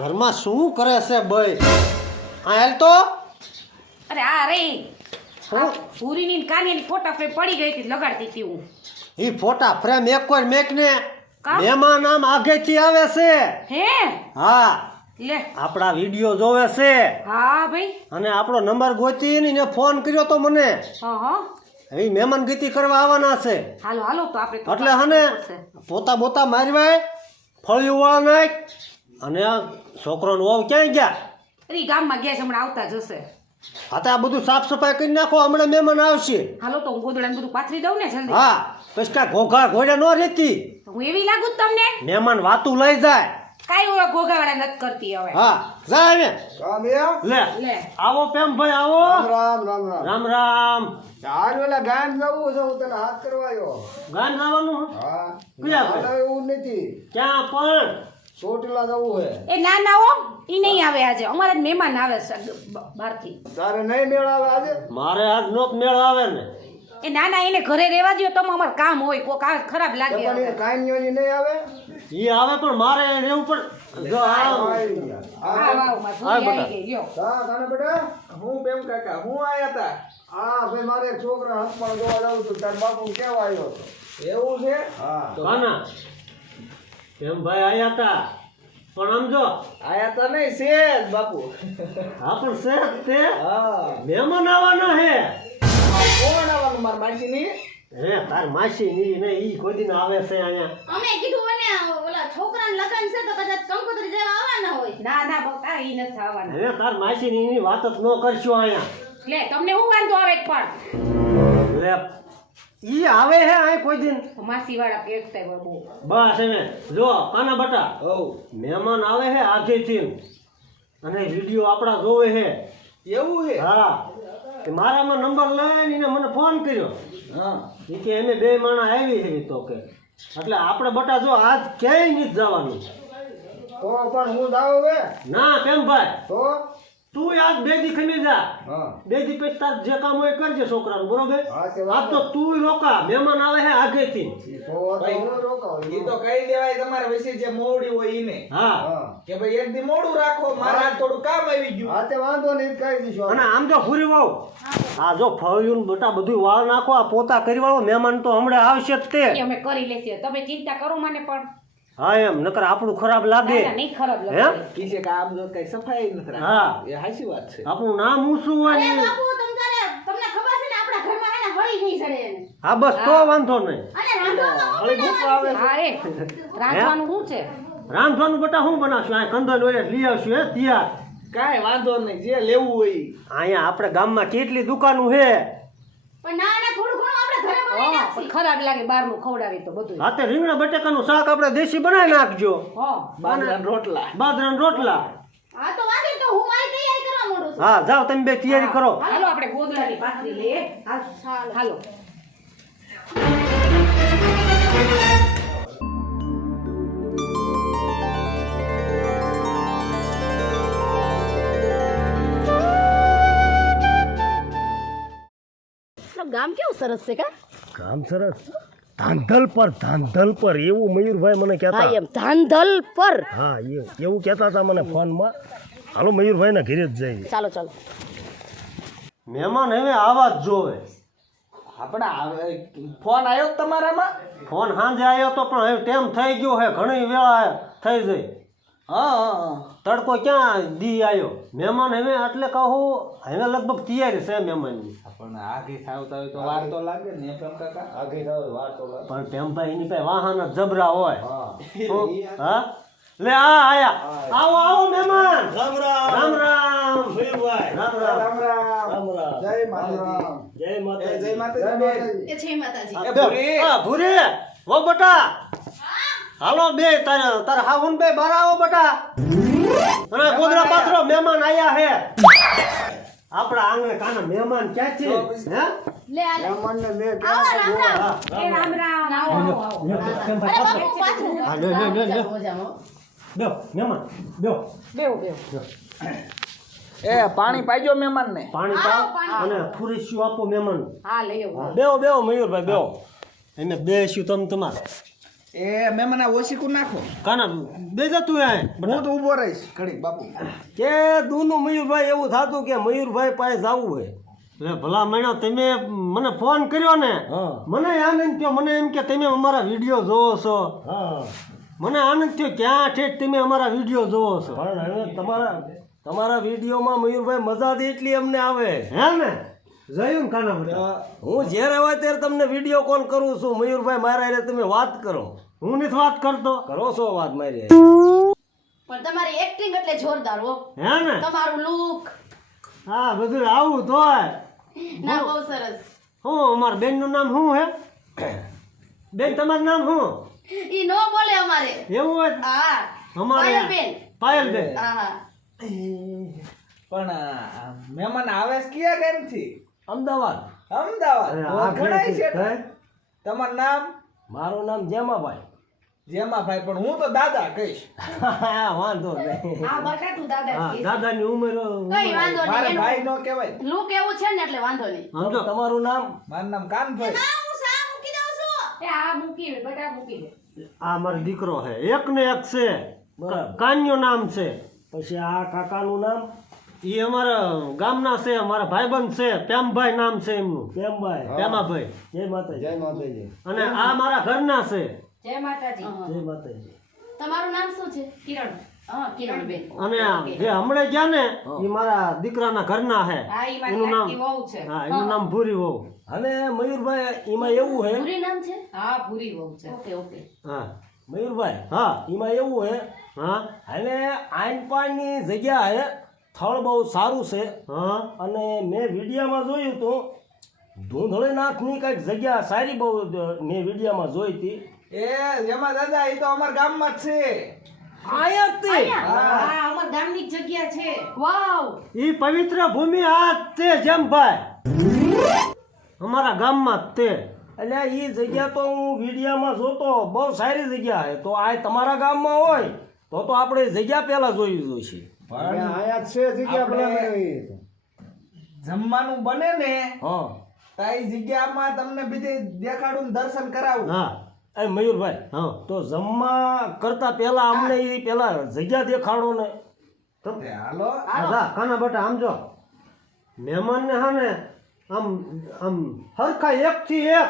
ઘરમાં શું કરે છે બઈ? આ હેલ તો અરે આ રે પૂરીની કાનિયાની ફોટા ફ્રેમ પડી ગઈ હતી લગાડતી હતી હું. ઈ ફોટા ફ્રેમ એક વાર મેક ને કા? મહેમાન આમ આગેથી આવે છે. હે હા લે આપણા વિડિયો જોવે છે હા ભાઈ અને આપણો નંબર ગોતી ને ફોન કર્યો તો મને. હા હા એ મહેમાન ગીતી કરવા આવવાના છે. હાલો હાલો તો આપણે તો એટલે હને પોતા બોતા મારવાય ફળિયું વાળ નાખ અને આ છોકરોનો વહુ ક્યાંય ગયા? અરે ગામમાં ગયા છે હમણાં આવતા જશે. હા તો આ બધું સાફ સફાઈ કરી નાખો, હમણાં મહેમાન આવશે. હાલો તો હું ગોદડાને બધું પાથરી દઉં ને જલ્દી. હા પછી કાંઈ ઘોઘા ઘોડે ન રહેતી. હું એવી લાગુ જ તમને? મહેમાન વાતું લઈ જાય. કાંઈ હું ઘોઘાવાળા નથી કરતી હવે. હા જાય રામ યા લે લે આવો પેમભાઈ આવો. રામ રામ રામ રામ રામ. હાલ ઓલા ગામ જવું છે, હું તને હાથ કરવા આવ્યો. ગામ જવાનું? હા ક્યાં હાલ ભાઈ? એવું નથી, ક્યાં પણ? ચોટીલા જવું છે. એ ના ના હો ઈ નહીં આવે આજે, અમારા જ મહેમાન આવે છે બહારથી. તારે નહીં મેળ આવે આજે? મારે આજ નો મેળ આવે ને. એ ના ના એને ઘરે રહેવા દો, તમે અમારે કામ હોય કોક આવે ખરાબ લાગે પણ હવે. એ કાંઈ નહીં આવે. ઈ આવે પણ મારે રહેવું પણ જો આ આવ આવ માર ભૂલી આવી ગઈ લ્યો. હા કાને બેટા, હું પ્રેમ કાકા, હું આયા તા. હા ભાઈ મારે એક છોકરા હાથમાં જોવા જાવું તો તાર બાપુ કેવા આવ્યો હતો. એવું છે? હા કાના પેમભાઈ આયા તા પણ આમ જો આયા તા નહીં છે બાપુ. હા પણ છે જ તે. હા મહેમાન આવવાના હે. કોણ આવવાનું માર માસી ની? હે તાર માસી ની ને ઈ કોઈ દિન આવે છે અહીંયા. અમે કીધું મને ઓલા છોકરાને લગન છે તો કદાચ કંકોત્રી દેવા આવવાના હોય. ના ના બકા ઈ નથી આવવાના. હે તાર માસી ની એની વાત જ ન કરશો અહીંયા. લે તમને હું વાંધો આવે પણ લે ઈ આવે હે આ કોઈ દિન. માસી વાળા કેકતા હોય બહુ. બસ એને જો કાના બટા હો મહેમાન આવે હે આગેથી અને વિડિયો આપણા જોવે હે. એવું છે? હા તે મારામાં નંબર લઈને એને મને ફોન કર્યો. હા ઈ કે એને બે માણા આવી છે તો કે એટલે આપણે બટા જો આજ ક્યાંય નથી જવાનું. તો પણ હું જાવ હવે. ના કેમ ભાઈ તો તું આજ બે દી ખમી જા. હા બે દી પછી તાર જે કામ હોય એ કરજે છોકરાનું બરોબર. હા, તે આજ તો તું રોકા મહેમાન આવે હે આગેથી. તો હું રોકાવ. ઈ તો કહી દેવાય તમારે વિશે જે મોવડી હોય ઈને હા હા કે ભાઈ એક દી મોડું રાખો, મારે આ થોડું કામ આવી ગયું. હા તે વાંધો નહીં, કહી દઈશું. અને આમ જો ફૂરી વાવ આ જો ફળિયું બટા બધું વાળ નાખો, આ પોતા કરી વાળો મહેમાન તો હમણાં આવશે જ તે. એ અમે કરી લેશે, તમે ચિંતા કરો મને પણ. હા એમ નકર આપણું ખરાબ લાગે. ના, ના, નહીં ખરાબ હે લાગે. ઈ છે કે આમ જો કઈ સફાઈ નથી હા. રાખી. એ હાચી વાત છે. આપણું નામ ઊંચું હોય અરે ને. બાપુ તમને ખબર છે ને આપણા ઘરમાં એને હળી નહીં ચડે એને. હા બસ તો વાંધો નહીં. અને રાંધવામાં હળી ભૂખ આવે છે. હા એ રાંધવાનું શું છે? રાંધવાનું બટા શું બનાવશું? આ કંદો લોહી લઈ આવશું હે તૈયાર. કાંઈ વાંધો નહીં, જે લેવું હોય ઈ. અહીંયા આપણે ગામમાં કેટલી દુકાનો હે. પણ ના ના થોડું ઘણું આપણે ઘરે બનાવી હા, નાખશું. પણ ખરાબ લાગે બહારનું ખવડાવી તો બધું. હાથે રીંગણા બટેકાનું શાક આપણે દેશી બનાવી નાખજો. હા બાજરાના રોટલા. બાજરાના રોટલા. હા તો વાંધો નહીં, તો હું મારી તૈયારી કરવા માંડું છું. હા જાઓ તમે બે તૈયારી કરો. હાલો આપણે ગોદડાની પાથરી લઈએ. હાલો. ગામ કેવું સરસ છે કા? કામ સરસ. ધાંધલ પર એવું મયુરભાઈ મને હા કહેતા. એમ ધાંધલ પર. હા એવું કહેતા હતા મને ફોનમાં. હાલો મયુરભાઈ ના ઘરે જ જઈએ. ચાલો ચાલો. મહેમાન હવે આવા જ જોવે. આપણે ફોન આવ્યો જ તમારામાં? ફોન સાંજે આવ્યો તો પણ હવે ટાઈમ થઈ ગયો હે, ઘણી વેળા થઈ જઈ. હા હા તડકો ક્યાં દી આવ્યો? મહેમાન હવે એટલે કહું હવે લગભગ તૈયારી છે મહેમાનની. પણ આગે થાવતા હોય તો વાર તો લાગે ને એમ કાકા. આગળ જાવ વાર તો લાગે. પણ ટેમ્પા એની પાસે વાહન જ જબરા હોય. હા શું? હા લે આ આયા. આવો આવો મહેમાન. રામ રામ રામ રામ મયુરભાઈ. રામ રામ રામ રામ. રામ રામ. જય માતાજી. જય એ માતા. જય જય માતાજી બેન. માતાજી. એ છે માતાજી. એ ભૂરી. ભૂરી વો બટા હાલો બે તારા હાહુન બે બાર આવો બટા. અને ગોદરા પાથરો મહેમાન આયા હે. આપણા આંગણે કાના મહેમાન ક્યાં છે? હે લે આ લે. મહેમાનને મેં આવો રામ રામ. હા. એ રામ રામ. આવો આવો આવો. અરે બાપુ પાછું. હા, લે. બેહો મહેમાન બેહો. બેહો બેહો. એ પાણી પાઈજો મહેમાનને. પાણી પાવ અને ફુરીશું આપો મહેમાન. હા લઈ આવો. બેહો બેહો મયુરભાઈ બેહો. એને બેસ્યું તમે તમારે. એ મહેમાન આ ઓશીકું નાખો. કાના બે જા તું આય હું તો ઊભો રહીશ ઘડીક બાપુ. કે દૂનું મયુરભાઈ એવું થતું કે મયુરભાઈ પાસે જવું હોય. એટલે ભલા મહિના તમે મને ફોન કર્યો ને હા મને આનંદ થયો. મને એમ કે તમે અમારા વિડીયો જોવો છો. હા મને આનંદ થયો ક્યાં ઠેઠ તમે અમારા વિડીયો જોવો છો. પણ હવે તમારા વિડીયોમાં મયુરભાઈ મજા જ એટલી અમને આવે. હે ને જોયું ને કાના બધા હું જ્યારે હોય ત્યારે તમને વિડીયો કોલ કરું છું. મયુરભાઈ મારા હારે તમે વાત કરો. હું નથી વાત કરતો. કરો છો વાત મારી હારે. પણ તમારી એક્ટિંગ એટલે જોરદાર હો. હે ને તમારું લુક હા બધું આવું તોય ના બહુ સરસ. હું અમારા બેન નું નામ શું હે બેન તમારું નામ શું ઈ નો બોલે અમારે. એવું હોય હા અમારે પાયલબેન. પાયલબેન હા હા પણ મહેમાન આવે છે કયા ગામથી? અમદાવાદ. અમદાવાદ. અરે, તો આ ઘણાય છે. હે? તમારું નામ? મારું નામ જેમાભાઈ. જેમાભાઈ, પણ હું તો દાદા કહીશ. વાંધો નહીં. આ બટા તું દાદા હા છે. દાદાની ઉંમર કઈ વાંધો મારે નહીં. ભાઈ નો કહેવાય. લુક એવું છે ને એટલે વાંધો નહીં. સમજો તમારું નામ? મારું નામ કાનભાઈ. હું સા મૂકી દઉં છું. એ આ મૂકી દે બટા મૂકી દે. આ મારો દીકરો છે એક ને એક છે બરાબર. કાન્યો નામ છે પછી આ કાકાનું નામ? એ અમારા ગામના છે અમારા ભાઈબંધ છે પ્યામભાઈ નામ છે એમનું પ્રેમભાઈ. પ્યામાભાઈ જય માતાજી. જય માતાજી. અને આ મારા ઘરના છે જય માતાજી. જય માતાજી. તમારું નામ શું છે? કિરણ. હા કિરણબેન. અને આ જે હમણાં ગયા ને એ મારા દીકરાના ઘરના છે હા ઈ મારી એનું નામ લાડકી વહુ છે. હા એનું નામ ભૂરી વહુ અને મયુરભાઈ એમાં એવું હે પૂરી નામ છે? હા ભૂરી વહુ છે. Okay okay. હા મયુરભાઈ હા એમાં એવું હે હા અને આઈનપાણની જગ્યા હે સ્થળ બહુ સારું છે. હા અને મેં વિડીયામાં જોયું હતું ધૂંધળીનાથની કંઈક જગ્યા સારી બહુ મેં વિડીયામાં જોઈ હતી. એ જેમાં દાદા એ તો અમારા ગામમાં જ છે. આયા જ તે. હા અમાર ગામની જ જગ્યા છે. વાવ. ઈ પવિત્ર ભૂમિ આ જ તે જેમભાઈ અમારા ગામમાં જ તે એટલે એ જગ્યા તો હું વિડીયામાં જોતો બહુ સારી જગ્યા છે. તો આ તમારા ગામમાં હોય તો આપણે જગ્યા પહેલા જોવી જોઈશે. આપણે જમવાનું બને ને હા તો એ જગ્યામાં તમને બીજે દેખાડું ને દર્શન કરાવું. હા એ મયુરભાઈ હા તો જમવા કરતા પહેલા અમને એ પહેલા જગ્યા દેખાડો ને. તે હાલો. હા કાના બટા આમ જો મહેમાનને હા ને આમ આમ હરખા એક થી એક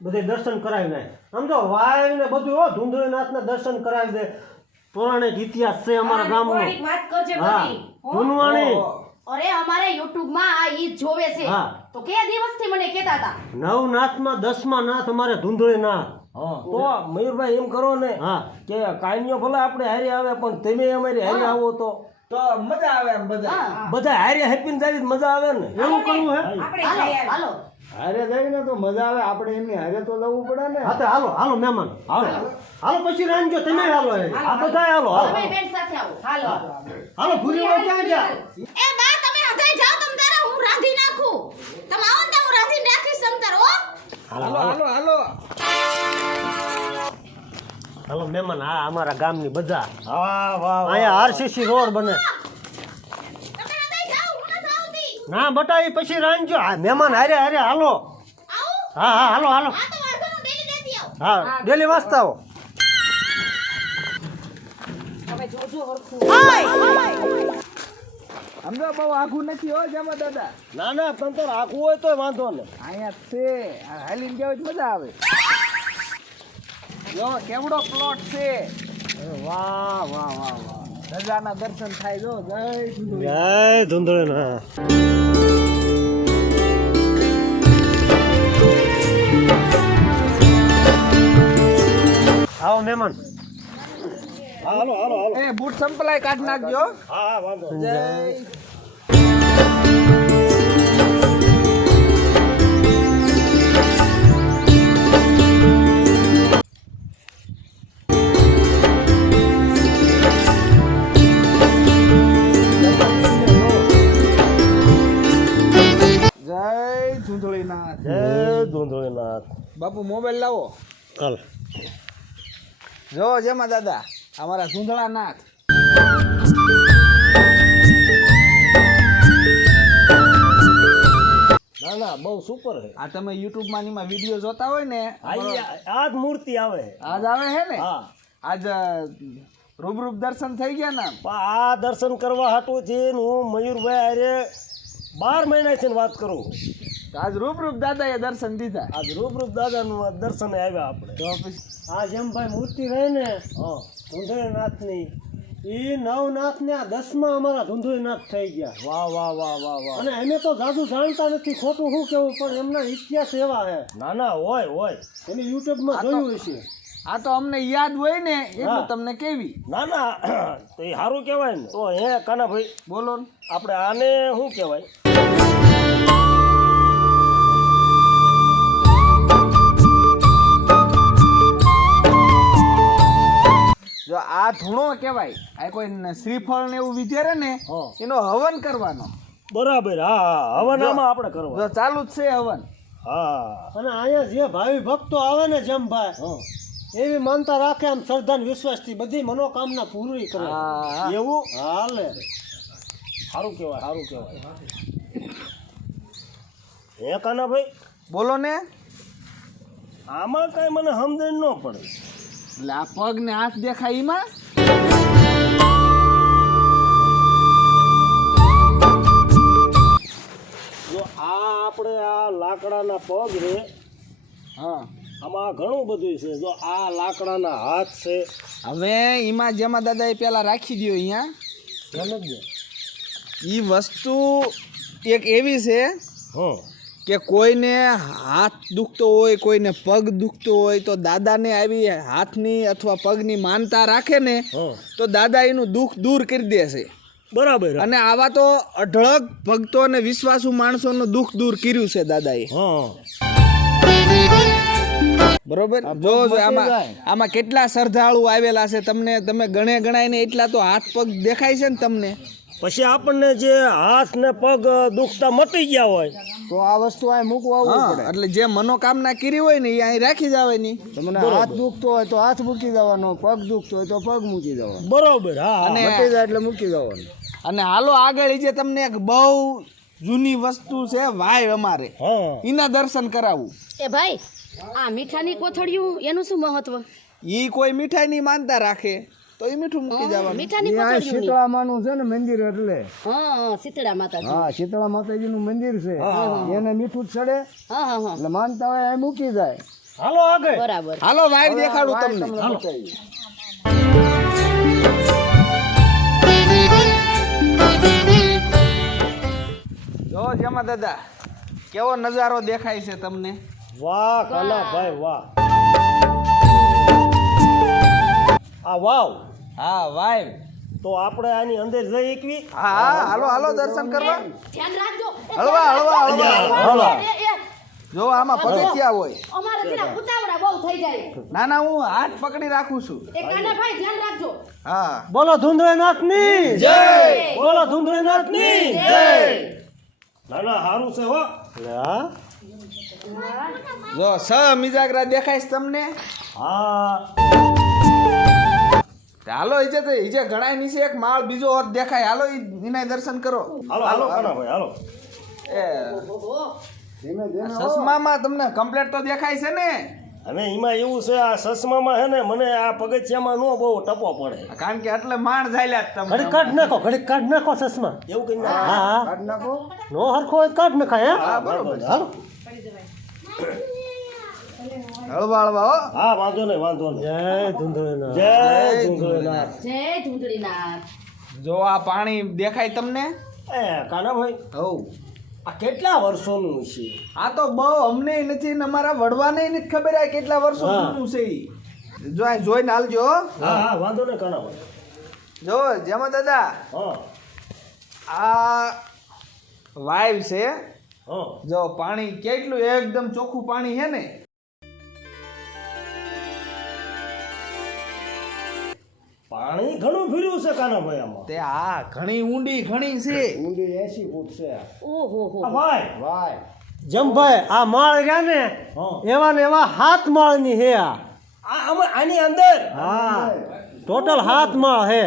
બધે દર્શન કરાવી નાય. આમ જો વાય ને બધું હો ધૂંધળીનાથના દર્શન કરાવી દે. પૌરાણિક ઇતિહાસ છે અમારા ગામનો. પૌરાણિક વાત કરજે હા બધી. હો? જૂનવાણી અરે અમારે YouTube માં આ ઈ જોવે છે. હા. તો કયા દિવસથી મને કહેતા હતા. નવનાથમાં 10મા નાથ અમારે ધૂંધળીનાથ. હા તો મયુરભાઈ એમ કરો ને હા કે કાયમિયો ભલે આપણે હારે આવે પણ તમે અમારી હારે આવો તો તો મજા આવે એમ બધા. હા બધા હારે હેપીને જાય મજા આવે ને. એવું કરવું હે આપણે હાલો જઈ આવીએ. હાલો. હારે જઈને તો મજા આવે. આપણે એમની હારે તો જવું પડે ને. હા તો હાલો હાલો મહેમાન હાલો હાલો પછી રાંધજો તમે હાલો એ. આ બધા હાલો હાલો. તમે બેન સાથે આવો. હાલો હાલો ભૂરી વહુ ક્યાં ગયા એ બા તમે હગાઈ જાઓ તમ તારે હું રાંધી નાખું. તમે આવો ને તો હું રાંધીને રાખીશ તમ તારે હો. હાલો હાલો હાલો. હાલો મહેમાન હા અમારા ગામની બજાર વાહ વાહ અહીંયા આરસીસી રોડ બને. તમે હગાઈ જાઓ હું નથી આવતી. ના બટા એ પછી રાંધજો હા મહેમાન હારે હારે હાલો આવું? હા હા હાલો હાલો હા તો વાંધો નહીં ડેલી દેતી આવો. હા ડેલી વાંચતા આવો. તમે જોજો હરખું. સમજો બહુ આઘું નથી હો જેમાં દાદા. ના ના તને તો રાખવું હોય તો વાંધો ને. અહીંયા જ છે. આ હાલીને જાવ મજા આવે. જો કેવડો પ્લોટ છે. વાહ વાહ વાહ વાહ. રજાના દર્શન થાય. જો જય ગુરુ. જય ધૂંધળીનાથ. આવો મહેમાન. હાલો હાલો હાલો. એ બૂટ સંપલાય કાઢ નાખજો. હા હા વાંધો નહીં. જય. જય ધૂંધળીનાથ. જય ધૂંધળીનાથ. બાપુ મોબાઈલ લાવો. હાલ જો જેમાં દાદા અમારા ધૂંધળા નાથ. ના ના બહુ સુપર છે. આ તમે યુટ્યુબ માં એમાં વિડીયો જોતા હોય ને આ જ મૂર્તિ આવે. આજ આવે છે ને હા આજ રૂબરૂપ દર્શન થઈ ગયા ને પણ આ દર્શન કરવા હાટું છે ને હું મયુરભાઈ અરે 12 મહિનાથી વાત કરું. તો આજ રૂબરૂપ દાદાએ દર્શન દીધા. આજ રૂબરૂપ દાદાનું દર્શને આવ્યા આપણે. તો પછી આ જેમ ભાઈ મૂર્તિ રહે ને હા ધુંધળીનાથની એ નવનાથ ને આ 10માં અમારા ધુંધળીનાથ થઈ ગયા. વાહ વાહ વાહ વાહ વાહ. અને અમે તો જાદુ જાણતા નથી, ખોટું શું કેવું, પણ એમના ઇતિહાસ એવા છે. ના ના હોય હોય. એને યુટ્યુબમાં જોયું હશે. આ તો અમને યાદ હોય ને એટલું હા. તમને કેવી ના ના તો એ સારું કહેવાય ને. તો હે કાનાભાઈ બોલો ને. આપણે આને શું કહેવાય? જો આ ધૂણો કહેવાય, આ કોઈ શ્રીફળ ને એવું વિધેરે ને હા. એનો હવન કરવાનો. બરાબર. હા હા હવનામાં આપણે કરવા. જો ચાલુ જ છે હવન. હા અને અહીંયા જે ભાવિ ભક્તો આવે ને જેમ ભાઈ હા એવી માનતા રાખે, આમ શ્રદ્ધા ને વિશ્વાસથી બધી મનોકામના પૂરી કરે. હા. એવું હાલે સારું કહેવાય સારું કહેવાય. હે કાનાભાઈ બોલો ને. આમાં કઈ મને સમજણ ન પડે. એટલે આ પગ ને હાથ દેખાય એમાં જો આ આપણે આ લાકડાના પગ રે, હા. આમાં ઘણું બધું છે. જો આ લાકડાના હાથ છે. હવે એમાં જેમાં દાદાએ પેલા રાખી દો અહીંયા સમજજો. એ વસ્તુ એક એવી છે હા કે કોઈને હાથ દુખતો હોય, કોઈને પગ દુખતો હોય તો દાદાને આવી હાથની અથવા પગની માનતા રાખે ને હા તો દાદા એનું દુઃખ દૂર કરી દેશે. બરાબર. અને આવા તો અઢળક ભક્તો અને વિશ્વાસુ માણસોનું દુઃખ દૂર કર્યું છે દાદાએ. હા બરોબર. જો આમાં કેટલા શ્રદ્ધાળુ આવેલા છે, તમે ગણે ગણાઈને એટલા તો હાથ પગ દેખાય છે ને તમને. પછી આપણને જે હાથ ને પગ દુખતા મટી ગયા હોય તો આ વસ્તુ અહીં મૂકવા આવવું હા, પડે. એટલે જે મનોકામના કરી હોય ને એ અહીં રાખી જવાની. તમને હાથ દુખતો હોય તો હાથ મૂકી દેવાનો, પગ દુખતો હોય તો પગ મૂકી દેવાનો. બરોબર. હા અને મટી જાય એટલે મૂકી દેવાનું. અને હાલો આગળ ઈ જે તમને એક બહુ જૂની વસ્તુ છે વાય અમારે હા એના દર્શન કરાવું. એ ભાઈ આ મીઠાની કોથળિયું એનું શું મહત્વ? ઈ કોઈ મીઠાઈ ની માનતા રાખે તો એ મીઠું મૂકી જવાનું. મીઠાની આ કોથળિયું શીતળામાનું છે ને મંદિર એટલે. હા શીતળા માતાજી. હા, શીતળા માતાજીનું મંદિર છે. એને મીઠું જ ચડે હા હા હા એટલે માનતા હોય અહીં મૂકી જાય. હાલો આગળ. બરાબર. હાલો વાય દેખાડું વાય તમને. તમને બતાવીએ. જો જેમાં દાદા કેવો નજારો દેખાય છે તમને. વાહ કાનાભાઈ વાહ. આ વાવ. હા વાય. તો આપણે આની અંદર જઈ એકવી. હા હા હાલો હાલો દર્શન કરવા. ધ્યાન રાખજો. હળવા હળવા હળવા. હાલો. જો આમાં પગથિયા હોય. અમારે ત્યાં ઉતાવળા બહુ થઈ જાય. ના ના હું હાથ પકડી રાખું છું. એ કાનાભાઈ ધ્યાન રાખજો. હા. બોલો ધુંધળીનાથની જય. બોલો ધુંધળીનાથની જય. ના ના સારું છે હો. હા જો સ મિજાગરા દેખાય છે તમને. હા હાલો ઈજે ઘણા નીચે એક માળ બીજો હોત દેખાય. હાલો એના દર્શન કરો. હાલો હાલો કાનાભાઈ હાલો. એ ધીમે ધીમે ચશ્મામાં તમને કમ્પ્લેટ તો દેખાય છે ને. હવે એમાં એવું છે આ સસમામાં છે ને મને આ પગથિયામાં નો બહુ ટપો પડે. કારણ કે એટલે માણ જાયલા જ ઘડીક તમને. કાઢ નાખો, ઘડીક કાઢ નાખો ચશ્મા. એવું કઈ હા હા કાઢ નાખો. નો હરખો હોય તો કાઢ નખાય. હા બરોબર. હાલો હળવા હળવા હો. હા વાંધો નહીં વાંધો નહીં. જય ધુંધળીનાથ. જય ધુંધળીનાથ. જય ધૂંધળીનાથ. જો આ પાણી દેખાય તમને. એ કાનાભાઈ હવ આ કેટલા વર્ષોનું છે? આ તો બહુ અમને નથી ને અમારા વડવાને નથી ખબર આ કેટલા વર્ષો હા. જૂનું છે ઈ. જો આ જોઈને હાલજો હો. હા હા વાંધો નહીં કાનાભાઈ. જો જેમાં દાદા હા આ વાઇવ છે. હા જો પાણી કેટલું એકદમ ચોખ્ખું પાણી છે ને. પાણી ઘણું ફર્યું છે કાનાભાઈ આમાં. તે આ ઘણી ઊંડી ઘણી છે. ઊંડી 80 ફૂટ છે. ઓહો હો. આ ભાઈ વાય. જમભાઈ આ માળ રહ્યા ને હા એવા ને એવા 7 માળની હે આ. આની અંદર હા ટોટલ 7 માળ હે.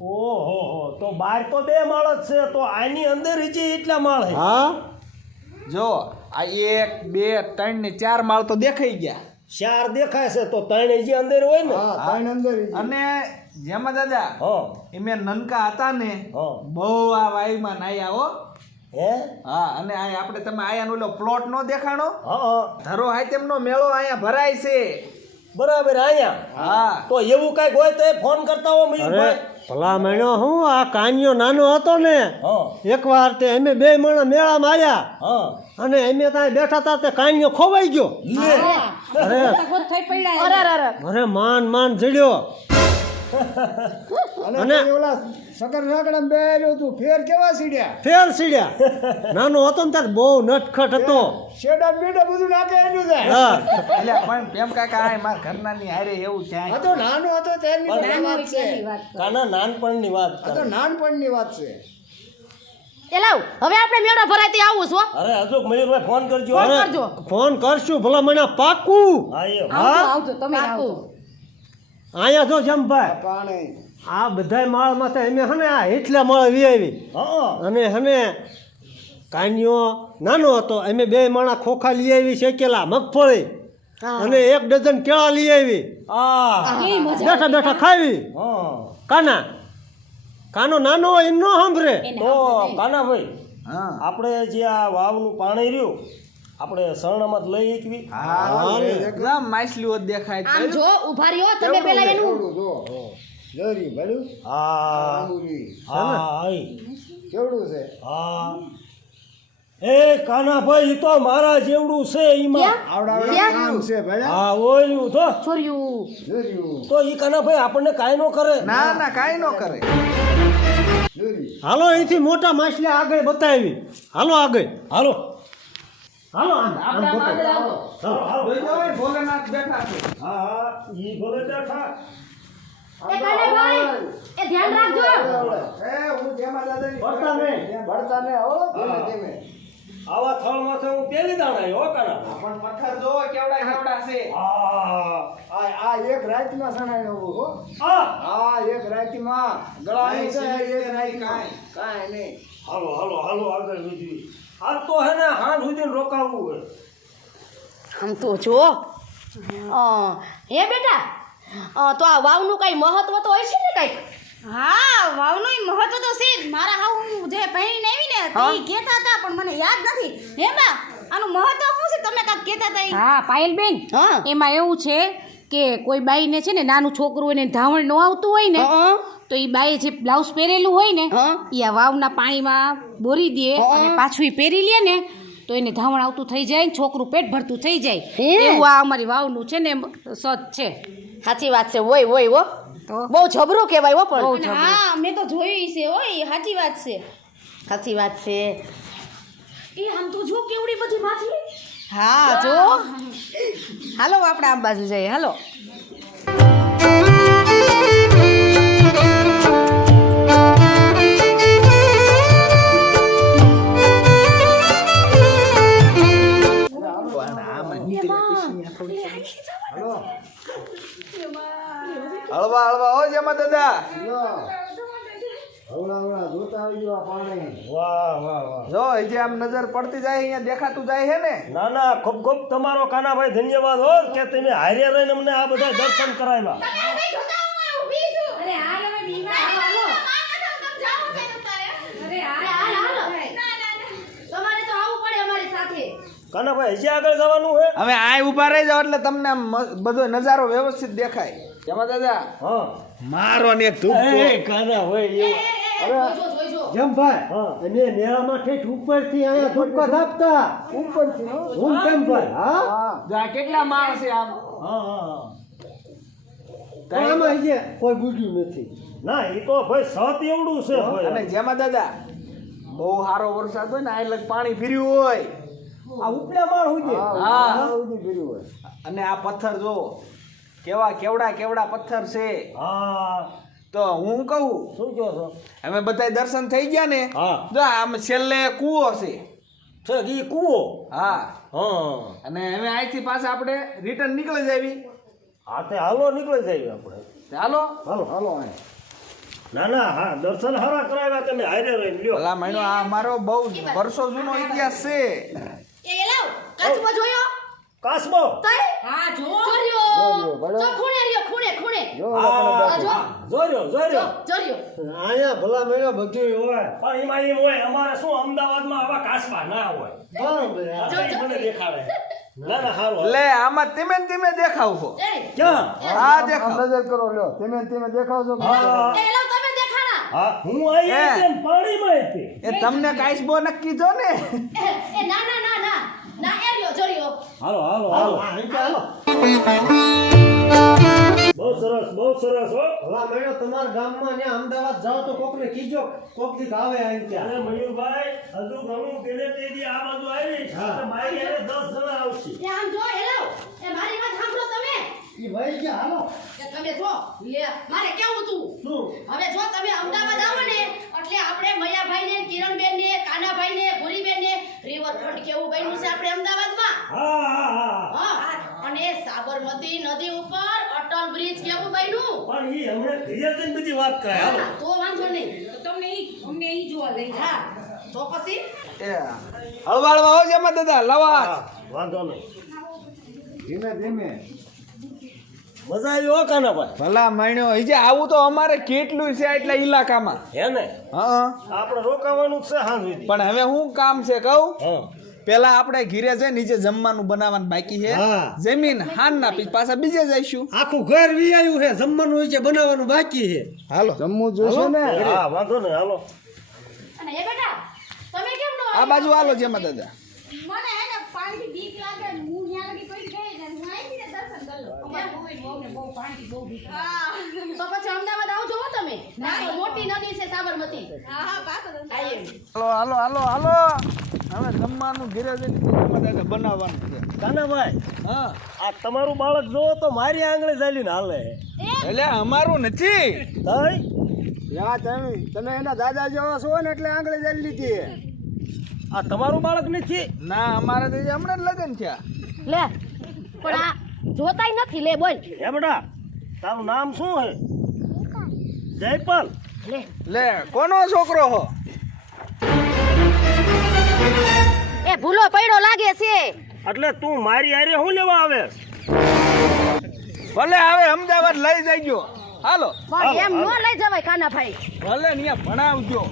ઓહો હો તો બાર તો 2 માળ જ છે તો આની અંદર હજી એટલા માળ છે. હા જો આ 1 2 3 ને 4 માળ તો દેખાઈ ગયા. ચાર દેખાય છે તો ત્રણ જે અંદર હોય ને. અને જેમાં દાદા હા એમે નનકા હતા ને હા બહુ આ વાયુમાં નાયા હો. હે હા અને આ આપણે તમે આયાનો ઓલો પ્લોટ નો દેખાણો હા ધરો હાઈતેમનો મેળો અહીંયા ભરાય છે. બરાબર અહીંયા. હા તો એવું કઈક હોય તો એ ફોન કરતા હો અરે મયુરભાઈ. ભલા મહિનો હું આ કાન્યો નાનો હતો ને હા એકવાર તે અમે બે માણસ મેળામાં આવ્યા હા અને અમે ત્યાં બેઠા હતા તે કાન્યો ખોવાઈ ગયો. અરે ગોત થઈ પડ્યા અરે માન જડ્યો. અને ફેર સીડ્યા નાનો હતો ને ત્યારે બહુ નટખટ હતો. હા એટલે પણ પ્રેમ કાકા આ મારા ઘરના ની હારે એવું થાય. કાના નાનપણની વાત કરે. એ લાવ હવે આપણે મેળો ભરાય તે આવું છો અરે હજુ મયુરભાઈ ફોન કરજો. અરે ફોન કરશું ભલા મને પાકું. હા એમ. આવજો તમે આવજો અહીંયા જો જમભાઈ આ બધાય માળ માથે અમે હને આ હેઠલા માળ વી આવી હા અને હને કાન્યો નાનો હતો અમે બે માણા ખોખા લઈ આવી શેકેલા મગફળી અને 1 ડઝન કેળા લઈ આવી હા બેઠા બેઠા ખાવી. હા કાનો નાનો હોય એનો સાંભળે. તો કાનાભાઈ હા આપણે જે આ વાવનું પાણી રહ્યું આપણે શરણામાં જ લઈ એકવી. હા એકદમ માછલીઓ દેખાય છે. આમ જો ઉભા રહ્યો તમે પેલા એનું હા હા હા એ કાનાભાઈ ઈ તો મારા જેવડું છે ઈમાં. હા ઓયું તો છોર્યું તો ઈ કાનાભાઈ આપણને કાંઈ ન કરે. ના ના કાંઈ ન કરે. હાલો અહીંથી મોટા માછલી આગળ બતાવી. હાલો આગળ હાલો હાલો ભોલેનાથ બેઠા છે. હા હા ઈ ભલે બેઠા. એ કાનાભાઈ એ ધ્યાન રાખજો હું જેમાં દાદાની પડતા નહીં. આવા થળ માથે હું પેલી દાણ આવ્યો હો કાના. પણ પથ્થર જોવો કેવડા કેવડા છે. હા આ એક રાતમાં સણાય એવું હો હા આ એક રાતમાં ગળાની છે એક રાત કાંઈ. કાંઈ નહીં હાલો હાલો હાલો આગળ વધીએ. આજ તો હે ને હાથ સુધી રોકાવું હોય. આમ તો જો હે બેટા તો આ વાવનું કઈ મહત્વ તો હોય છે ને કઈ હા વાવનું મહત્વ તો છે જ. મારા હાવ હું જે પહેરીને આવી ને તે કહેતા હતા પણ મને યાદ નથી. હે બા આનું મહત્વ શું છે તમે કાંઈક કહેતા હતા ઈ? હા પાયલબેન હા એમાં એવું છે કે કોઈ બાઈને છે ને નાનું છોકરું હોય ને ધાવણ ન આવતું હોય ને તો એ બાઈએ જે બ્લાઉઝ પહેરેલું હોય ને એ આ વાવના પાણીમાં બોરી દે અને પાછું ઈ પહેરી લે ને તો એને ધાવણ આવતું થઈ જાય ને છોકરું પેટ ભરતું થઈ જાય. એવું આ અમારી વાવનું છે ને સત છે. સાચી વાત છે હોય હોય હો તો બહુ જબરું કહેવાય હો પણ અને હા મેં તો જોયું છે ઓય સાચી વાત છે. સાચી વાત છે એ આમ તો જો કેવડી બધી માછલી. હા જો હાલો આપણે આમ બાજુ જઈએ હાલો. હળવા હળવા હો જેમાં દાદા. વાહ વાહ વાહ. જો હજી આમ નજર પડતી જાય અહીંયા દેખાતું જાય છે ને. ના ના ખૂબ ખૂબ તમારો કાનાભાઈ ધન્યવાદ હો કે તમે હારે રહીને અમને આ બધા દર્શન કરાવ્યા. અરે આ હવે બીમાર હાલો. અરે હાલો. તમારે તો આવવું પડે અમારી સાથે કાનાભાઈ હજી આગળ જવાનું છે. હવે આ ઊભા રહી જાવ એટલે તમને આમ બધો નજારો વ્યવસ્થિત દેખાય. જેમાં દાદા હા મારો ને એક ધૂપ એ કાનાભાઈ એવું. જમભાઈ અમે મેળામાં ઠેઠ ઉપરથી અહીંયા ધૂપકા ધાપતા ઉપરથી હું કેમ ભાઈ હા જો આ કેટલા માળ છે આમ. હા હા તો આમાં હજી કોઈ બુજ્યું નથી. ના એ તો ભાઈ સત એવડું છે ભાઈ. અને જેમાં દાદા બહુ સારો વરસાદ હોય ને આ લગ પાણી ફર્યું હોય. આ ઉપલા માળ હોય હા અને આ પથ્થર જો કેવા કેવડા કેવડા પથ્થર છે. હા તો હું કહું શું કહો છો. અમે બધા દર્શન થઈ ગયા ને. હા જો આમ છેલ્લે કૂવો છે. છે ઈ કૂવો. હા હા અને હવે અહીંથી પાછા આપણે રિટર્ન નીકળી જાવી. હા તે હાલો નીકળી જાય આપણે. ચાલો હાલો હાલો. ના ના હા દર્શન હારા કરાવ્યા તમે હારે રહીને લ્યો. ભલા મહિનો આ મારો બહુ વર્ષો જૂનો ઇતિહાસ છે. કાસબો તઈ હા જો જોર્યો ભલે. જો ખૂણે રહ્યો ખૂણે જો હા, જો જોર્યો જોર્યો જોર્યો અહીંયા ભલા મેળો બધું હોય પણ એમાં એમ હોય અમારે શું અમદાવાદમાં આવા કાસબા ના હોય બરાબર આ તો મને દેખાડે ના ના સારું લે આમાં ધીમે ને ધીમે દેખાવશો એ ક્યાં આ દેખાવ નજર કરો લ્યો તમે દેખાવશો કે હા એ લાવ તમે દેખાડા હા હું આવી એ. તેમ પાણીમાં હતી એ તમને કાઈસબો નક્કી જો ને એ ના ના ના ના ના એ રહ્યો જોર્યો હાલો હાલો હાલો હાલો અહીં કે હાલો બહુ સરસ હો ભલા મેળો તમારા ગામમાં ત્યાં અમદાવાદ જાઓ તો કોકને કીજો કોક દીક આવે અહીં ત્યાં અરે મયુરભાઈ હજુ ઘણું પેલે તે દી આ બાજુ આવી હા. તો મારી હારે 10 જણા આવશે એ આમ જો હેલો એ મારી વાત સાંભળો તમે ઈ ભાઈ કે હાલો કે તમે જો લે મારે કેવું તું શું હવે જો તમે અમદાવાદ આવો ને એટલે આપણે મયાભાઈ ને કિરણબેન ને કાનાભાઈ ને ભૂરીબેન ને રિવરફ્રન્ટ કેવું બન્યું છે આપણે અમદાવાદમાં હા હા હા હા અને સાબરમતી નદી ઉપર અટલ બ્રિજ કેવું બન્યું પણ ઈ હમણાં ઘરે જઈને બધી વાત કરે હાલો હા, તો વાંધો નહીં તો તમને અમને ઈ જોવા લઈ જા હા તો પછી એ હળવાળવા આવજે માં દાદા લવા હા, વાંધો નહીં ધીમે ધીમે મજા આવી હો કાનાભાઈ ભલા મણ્યો હજી આવું તો અમારે કેટલું છે એટલા ઇલાકામાં હે ને હા આપણે રોકાવાનું જ છે હાં સુધી પણ હવે શું કામ છે કહું હા પેલા આપણે ઘીરે છે નીચે જમવાનું બનાવવાનું બાકી છે હા. જમીન હાન ના પછી પાછા બીજે જઈશું આખું ઘર વી આવ્યું છે જમવાનું હોય છે બનાવવાનું બાકી છે હાલો જમવું જોઈશે ને હા વાંધો નહીં હાલો અને એ બેટા તમે કેમ નો આ બાજુ હાલો જેમાં દાદા મને હે ને પાણીથી બીક લાગે ને હું ત્યાં લગી કોઈ ગઈ ને હું આવી ને દર્શન કરી લઉં. અમારે બહુને બહુ પાણી બહુ બીક લાગે. હા તો પછી અમદાવાદ આવજો હો તમે ના તો મોટી નદી છે સાબરમતી હા હા પાછો દર્શન. હા એમ હાલો હાલો હાલો હાલો હવે જમવાનું ઘીરે જઈને જેમાં દાદા બનાવવાનું છે કાનાભાઈ હા આ તમારું બાળક જોવો તો મારી આંગળે ચાલીને હાલે એટલે અમારું નથી તઈ યા તમે એના દાદા જેવા છો ને એટલે આંગળી ચાલી લીધી આ તમારું બાળક નથી ના અમારે તો હજી હમણાં જ લગ્ન થયા લે પણ આ જોતાય નથી લે બોલ હે બેટા તારું નામ શું હે જયપાલ લે લે કોનો છોકરો હો એ ભૂલો પડ્યો લાગે છે એટલે તું મારી હારે શું લેવા આવે ભલે હવે અમદાવાદ લઈ જઈજો હાલો પણ એમ ન લઈ જવાય ખાના ભાઈ ભલે ત્યાં ભણાવજો